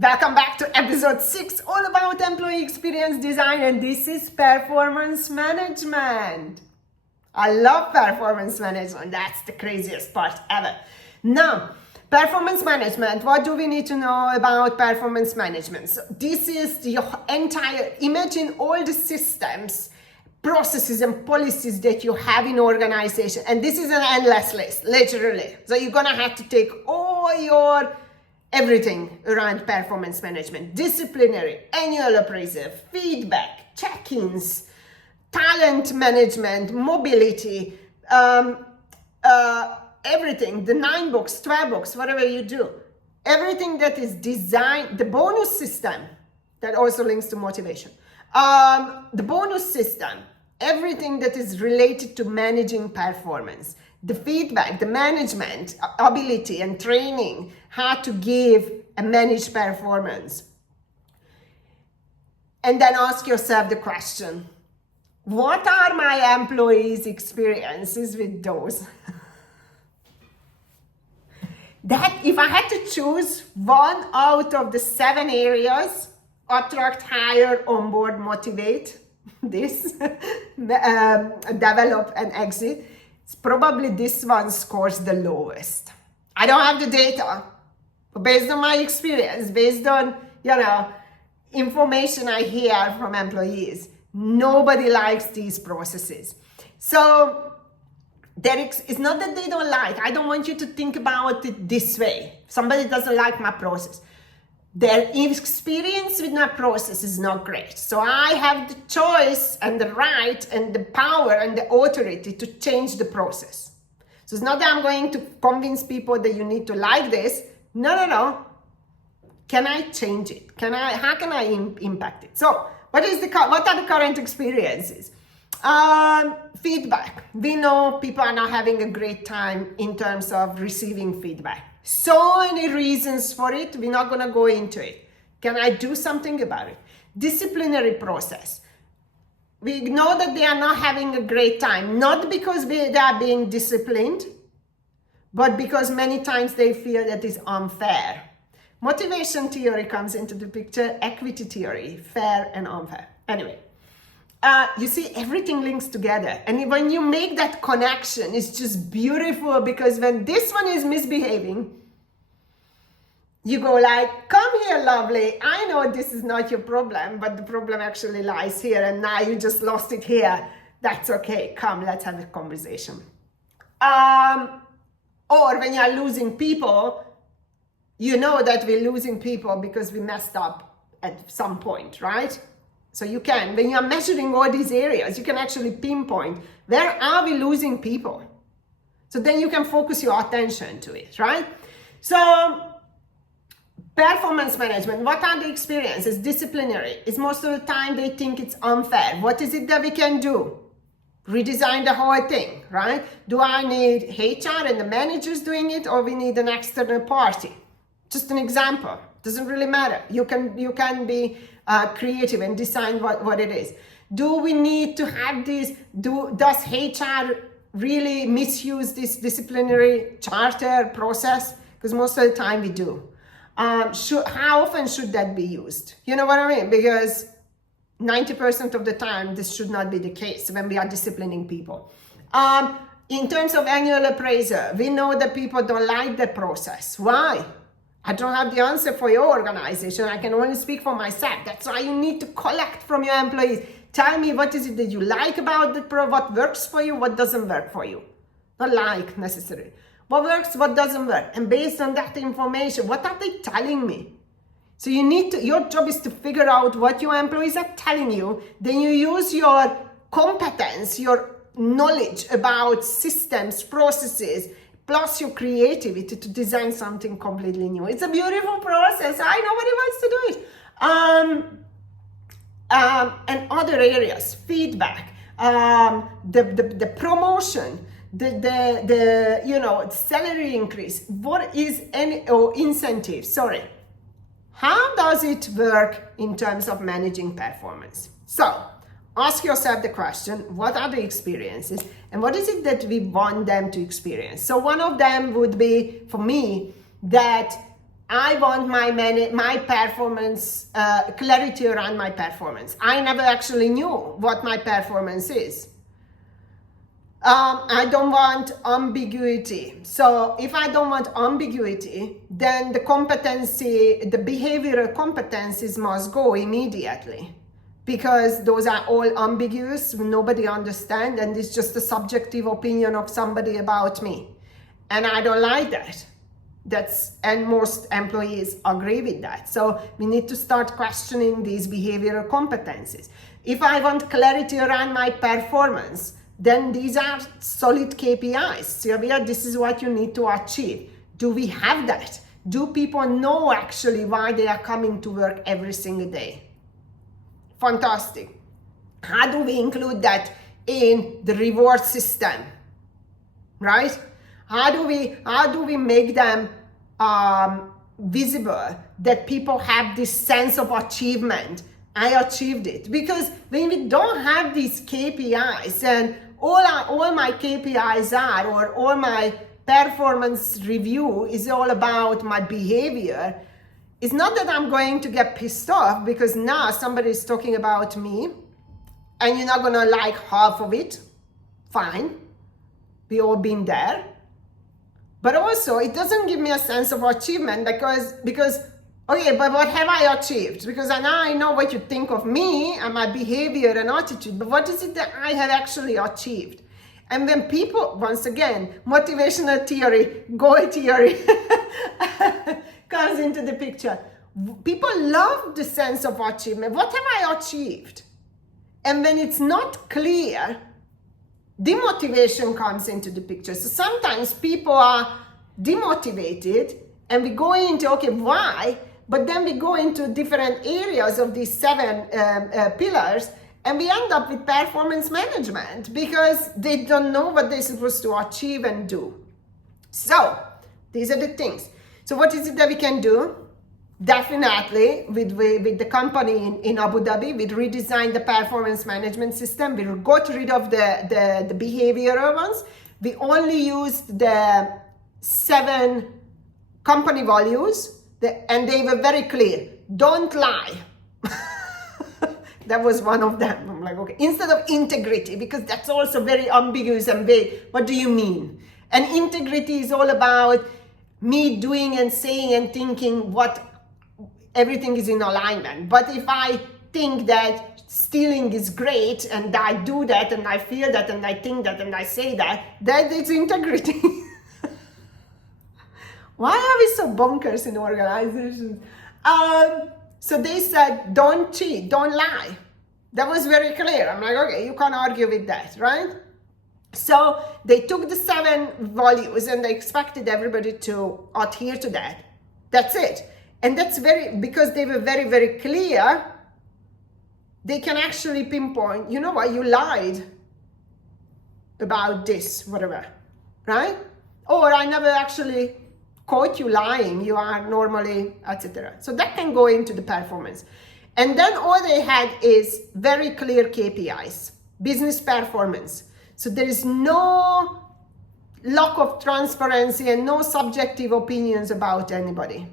Welcome back to episode 6, all about employee experience design, and this is performance management. I love performance management. That's the craziest part ever. Now, performance management, what do we need to know about performance management? So this is the entire, imagine all the systems, processes and policies that you have in organization, and this is an endless list, literally. So you're gonna have to take all your everything around performance management: disciplinary, annual appraisal, feedback, check-ins, talent management, mobility, everything, the 9 books, 12 books, whatever you do, everything that is designed, the bonus system that also links to motivation, the bonus system, everything that is related to managing performance, the feedback, the management ability and training, how to give and manage performance. And then ask yourself the question, what are my employees' experiences with those? That if I had to choose one out of the 7 areas, attract, hire, onboard, motivate, this, develop and exit, it's probably this one scores the lowest. I don't have the data, but based on my experience, based on, information I hear from employees, nobody likes these processes. So it's not that they don't like. I don't want you to think about it this way. Somebody doesn't like my process. Their experience with my process is not great. So I have the choice and the right and the power and the authority to change the process. So it's not that I'm going to convince people that you need to like this. No. Can I change it? How can I impact it? So what are the current experiences? Feedback. We know people are not having a great time in terms of receiving feedback. So many reasons for it. We're not going to go into it. Can I do something about it? Disciplinary process. We know that they are not having a great time, not because they are being disciplined, but because many times they feel that it's unfair. Motivation theory comes into the picture, equity theory, fair and unfair. Anyway, you see, everything links together. And when you make that connection, it's just beautiful, because when this one is misbehaving, you go like, come here, lovely. I know this is not your problem, but the problem actually lies here, and now you just lost it here. That's okay. Come, let's have a conversation. Or when you're losing people, you know that we're losing people because we messed up at some point, right? So you can, when you're measuring all these areas, you can actually pinpoint, where are we losing people? So then you can focus your attention to it, right? So performance management, what are the experiences? Disciplinary. It's most of the time they think it's unfair. What is it that we can do? Redesign the whole thing, right? Do I need HR and the managers doing it, or we need an external party? Just an example. Doesn't really matter. You can be creative and design what it is. Do we need to have this? Does HR really misuse this disciplinary charter process? Because most of the time we do. How often should that be used? You know what I mean? Because 90% of the time, this should not be the case when we are disciplining people. In terms of annual appraisal, we know that people don't like the process. Why? I don't have the answer for your organization. I can only speak for myself. That's why you need to collect from your employees. Tell me, what is it that you like about the what works for you, what doesn't work for you. Not like necessarily. What works, what doesn't work. And based on that information, what are they telling me? So your job is to figure out what your employees are telling you. Then you use your competence, your knowledge about systems, processes, plus your creativity to design something completely new. It's a beautiful process. Nobody wants to do it. And other areas, feedback, the promotion, the salary increase. What is incentive? Sorry. How does it work in terms of managing performance? So ask yourself the question, what are the experiences and what is it that we want them to experience? So one of them would be, for me, that I want my performance, clarity around my performance. I never actually knew what my performance is. I don't want ambiguity. So if I don't want ambiguity, then the behavioral competencies must go immediately, because those are all ambiguous, nobody understands, and it's just a subjective opinion of somebody about me. And I don't like that. And most employees agree with that. So we need to start questioning these behavioral competencies. If I want clarity around my performance, then these are solid KPIs. Sylvia, this is what you need to achieve. Do we have that? Do people know actually why they are coming to work every single day? Fantastic. How do we include that in the reward system, right? How do we make them visible, that people have this sense of achievement? I achieved it. Because when we don't have these KPIs, and all my KPIs are, or all my performance review is all about my behavior, it's not that I'm going to get pissed off because now somebody is talking about me and you're not gonna like half of it. Fine, we all been there. But also, it doesn't give me a sense of achievement because okay, but what have I achieved? Because now I know what you think of me and my behavior and attitude, but what is it that I have actually achieved? And when people, once again, motivational theory, goal theory comes into the picture. People love the sense of achievement. What have I achieved? And when it's not clear, demotivation comes into the picture. So sometimes people are demotivated and we go into, okay, why? But then we go into different areas of these 7 pillars, and we end up with performance management because they don't know what they're supposed to achieve and do. So these are the things. So what is it that we can do? Definitely with the company in Abu Dhabi, we redesigned the performance management system. We got rid of the behavioral ones. We only used the 7 company values, and they were very clear. Don't lie. That was one of them. I'm like, okay, instead of integrity, because that's also very ambiguous and vague. What do you mean? And integrity is all about me doing and saying and thinking what everything is in alignment. But if I think that stealing is great and I do that and I feel that and I think that and I say that is integrity. Why are we so bonkers in organizations? So they said, don't cheat, don't lie. That was very clear. I'm like, okay, you can't argue with that, right? So they took the 7 values and they expected everybody to adhere to that. That's it. And that's because they were very, very clear, they can actually pinpoint, you know what, you lied about this, whatever, right? Or I never actually caught you lying, you are normally, etc. So that can go into the performance. And then all they had is very clear KPIs, business performance. So there is no lack of transparency and no subjective opinions about anybody.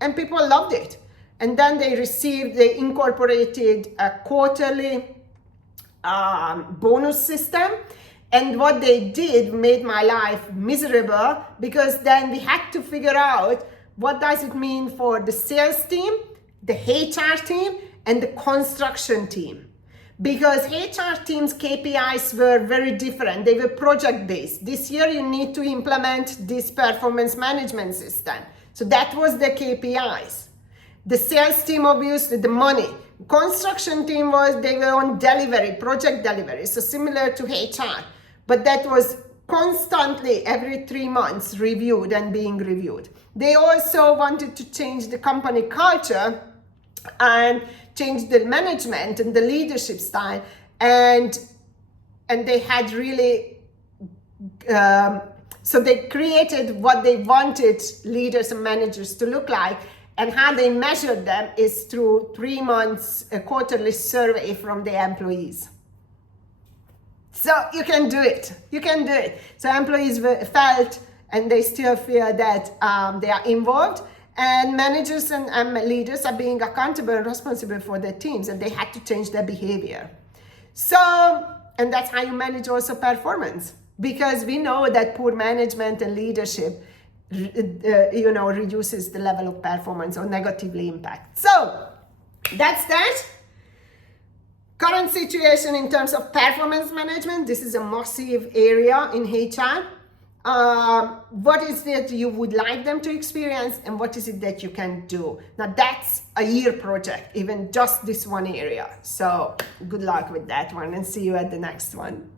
And people loved it. And then they incorporated a quarterly bonus system. And what they did made my life miserable, because then we had to figure out what does it mean for the sales team, the HR team, and the construction team. Because HR team's KPIs were very different. They were project-based. This year you need to implement this performance management system. So that was the KPIs. The sales team, obviously, the money. Construction team they were on delivery, project delivery, so similar to HR. But that was constantly every 3 months reviewed and being reviewed. They also wanted to change the company culture and change the management and the leadership style. And they had really, so they created what they wanted leaders and managers to look like. And how they measured them is through 3 months, a quarterly survey from the employees. So you can do it. You can do it. So employees felt, and they still feel that they are involved, And managers and leaders are being accountable and responsible for their teams, and they had to change their behavior. So, and that's how you manage also performance, because we know that poor management and leadership, reduces the level of performance or negatively impact. So that's that. Current situation in terms of performance management, this is a massive area in HR. What is it you would like them to experience, and what is it that you can do? Now that's a year project, even just this one area. So good luck with that one, and see you at the next one.